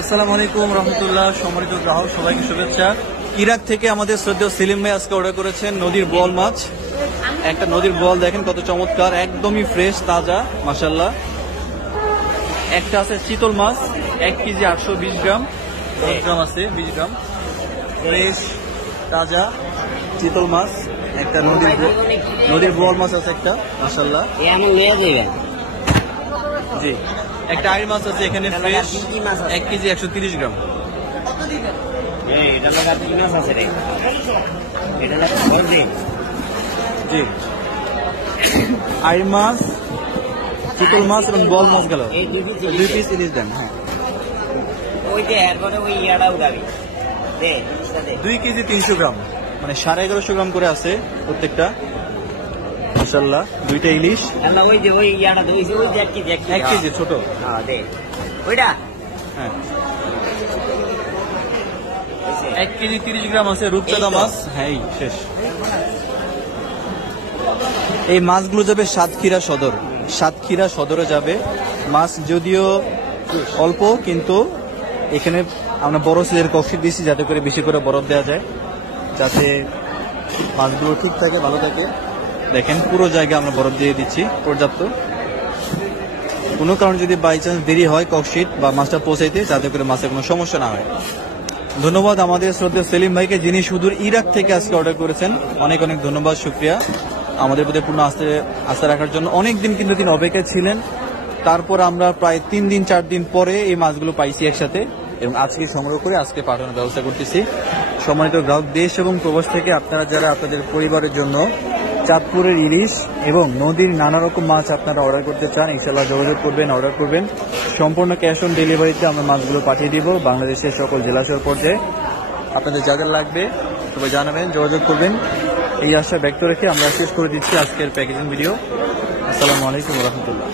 আসসালামু আলাইকুম রহমতুল্লাহ। সম্মানিত গ্রাহক সবাইকে শুভেচ্ছা। ইরাক থেকে আমাদের শ্রদ্ধেয় সেলিম ভাই আজকে অর্ডার করেছেন নদীর বোয়াল মাছ। একটা নদীর বোয়াল দেখেন কত চমৎকার, একদমই ফ্রেশ তাজা মাশাআল্লাহ। একটা আছে চিতল মাছ 1 কেজি 820 গ্রাম, 10 গ্রাম আছে 20 গ্রাম, ফ্রেশ তাজা চিতল মাছ। একটা নদীর বোয়াল মাছ আছে একটা মাশাআল্লাহ। জি, একটা আইর মাছ আছে এখানে ফ্রেশ 1 কেজি 130 গ্রাম। জি, আইর মাছ, চিতল মাছ এবং বল মাছ গেল 2 পিস ইলিশ দেন। হ্যাঁ, 2 কেজি 300 গ্রাম, মানে 1150 গ্রাম করে আছে প্রত্যেকটা মাশাআল্লাহ। 2টা ইলিশ 1 কেজি ছোট। হ্যাঁ, 1 কেজি 30 গ্রাম আছে রূপচাঁদা মাছ। হ্যাঁ, শেষ। এই মাছগুলো যাবে সাতক্ষীরা সদরে যাবে মাছ। যদিও অল্প, কিন্তু এখানে আমরা বড় সাইজের ককশিট দিচ্ছি যাতে করে বেশি করে বরফ দেওয়া যায়, যাতে মাছগুলো ঠিক থাকে, ভালো থাকে। দেখেন পুরো জায়গায় আমরা বরফ দিয়ে দিচ্ছি পর্যাপ্ত। কোনো কারণে যদি বাই চান্স দেরি হয় ককশিট বা মাছটা পৌঁছাইতে, যাতে করে মাছের কোনো সমস্যা না হয়। ধন্যবাদ আমাদের শ্রদ্ধেয় সেলিম ভাইকে, যিনি সুদূর ইরাক থেকে আজকে অর্ডার করেছেন। অনেক অনেক ধন্যবাদ, শুকরিয়া আমাদের প্রতি পূর্ণ আস্থা রাখার জন্য। অনেকদিন কিন্তু তিনি অপেক্ষায় ছিলেন, তারপর আমরা প্রায় 3 দিন 4 দিন পরে এই মাছগুলো পাইছি একসাথে, এবং আজকে সংগ্রহ করে আজকে পাঠানোর ব্যবস্থা করতেছি। সম্মানিত গ্রাহক, দেশ এবং প্রবাস থেকে আপনারা যারা আপনাদের পরিবারের জন্য চাঁদপুরের ইলিশ এবং নদীর নানা রকম মাছ আপনারা অর্ডার করতে চান, ইনশাআল্লাহ যোগাযোগ করবেন, অর্ডার করবেন। সম্পূর্ণ ক্যাশ অন ডেলিভারিতে আমরা মাছগুলো পাঠিয়ে দিব বাংলাদেশের সকল জেলাশহর পর্যায়ে। আপনাদের যা যা লাগবে সবাই জানাবেন, যোগাযোগ করবেন। এই আশা ব্যক্ত রেখে আমরা শেষ করে দিচ্ছি আজকের প্যাকেজিং ভিডিও। আসসালামু আলাইকুম রহমতুল্লাহ।